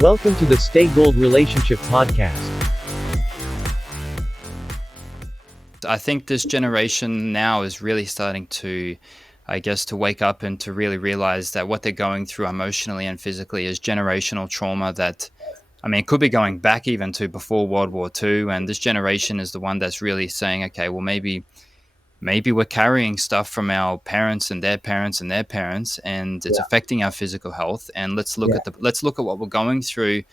Welcome to the Stay Gold Relationship Podcast. I think this generation now is really starting to, to wake up and to really realize that what they're going through emotionally and physically is generational trauma that, it could be going back even to before World War II. And this generation is the one that's really saying, okay, well, maybe we're carrying stuff from our parents and their parents and their parents, and it's Yeah, affecting our physical health. And yeah, let's look at what we're going through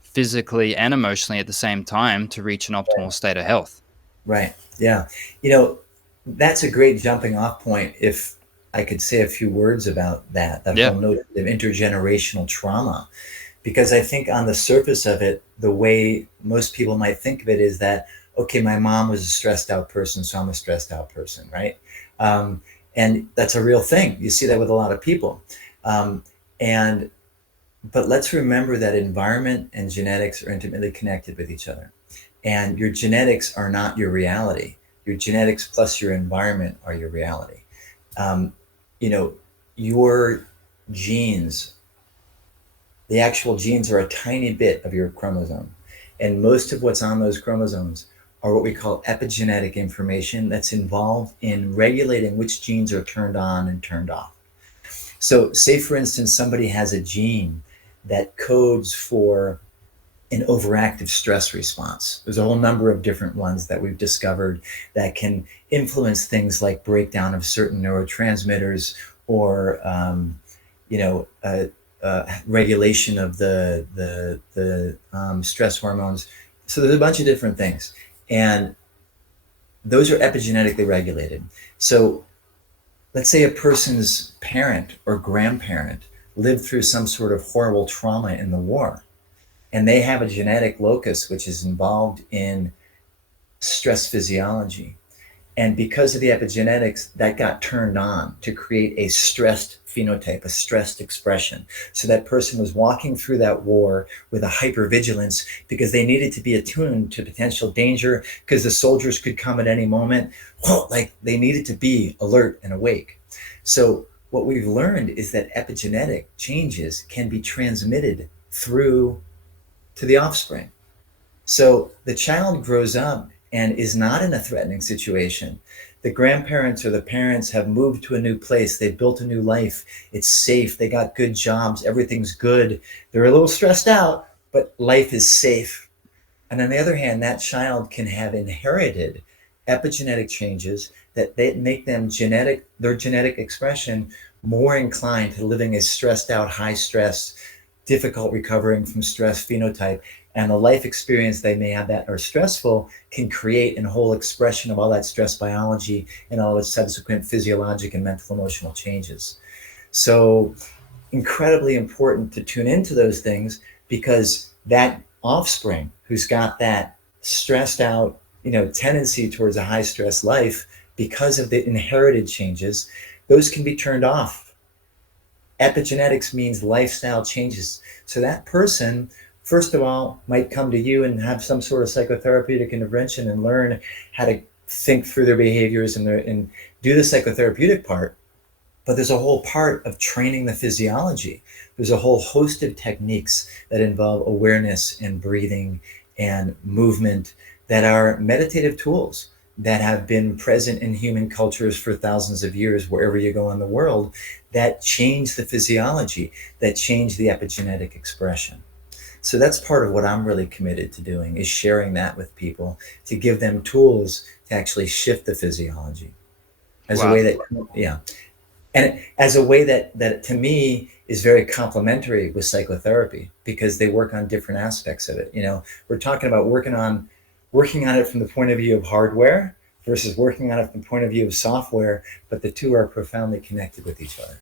physically and emotionally at the same time to reach an right, optimal state of health. right. Yeah. You know, that's a great jumping off point. If I could say a few words about that Yeah. whole notion of intergenerational trauma, because I think on the surface of it, the way most people might think of it is that, okay, my mom was a stressed out person, so I'm a stressed out person, right? Um, and that's a real thing. You see that with a lot of people. Um, and but let's remember that environment and genetics are intimately connected with each other. And your genetics are not your reality. Your genetics plus your environment are your reality. Um, you know, your genes, the actual genes are a tiny bit of your chromosome. And most of what's on those chromosomes are what we call epigenetic information that's involved in regulating which genes are turned on and turned off. So, say for instance, somebody has a gene that codes for an overactive stress response. There's a whole number of different ones that we've discovered that can influence things like breakdown of certain neurotransmitters or, you know, regulation of the stress hormones. So there's a bunch of different things, and those are epigenetically regulated. So let's say a person's parent or grandparent lived through some sort of horrible trauma in the war, and they have a genetic locus which is involved in stress physiology. And because of the epigenetics, that got turned on to create a stressed phenotype, a stressed expression. So that person was walking through that war with a hypervigilance because they needed to be attuned to potential danger because the soldiers could come at any moment. Well, like they needed to be alert and awake. So what we've learned is that epigenetic changes can be transmitted through to the offspring. So the child grows up and is not in a threatening situation. The grandparents or the parents have moved to a new place. They've built a new life. It's safe. They got good jobs. Everything's good. They're a little stressed out, but life is safe. And on the other hand, that child can have inherited epigenetic changes that they make them their genetic expression more inclined to living a stressed out, high stress, difficult recovering from stress phenotype. And the life experience they may have that are stressful can create a whole expression of all that stress biology and all its subsequent physiologic and mental emotional changes. So incredibly important to tune into those things, because that offspring who's got that stressed out, tendency towards a high stress life because of the inherited changes, those can be turned off. Epigenetics means lifestyle changes. So that person, first of all, might come to you and have some sort of psychotherapeutic intervention and learn how to think through their behaviors and do the psychotherapeutic part. But there's a whole part of training the physiology. There's a whole host of techniques that involve awareness and breathing and movement that are meditative tools that have been present in human cultures for thousands of years, wherever you go in the world, that change the physiology, that change the epigenetic expression. So that's part of what I'm really committed to doing, is sharing that with people to give them tools to actually shift the physiology as a Wow. way that, yeah. And as a way that to me is very complementary with psychotherapy, because they work on different aspects of it. We're talking about working on it from the point of view of hardware versus working on it from the point of view of software, but the two are profoundly connected with each other.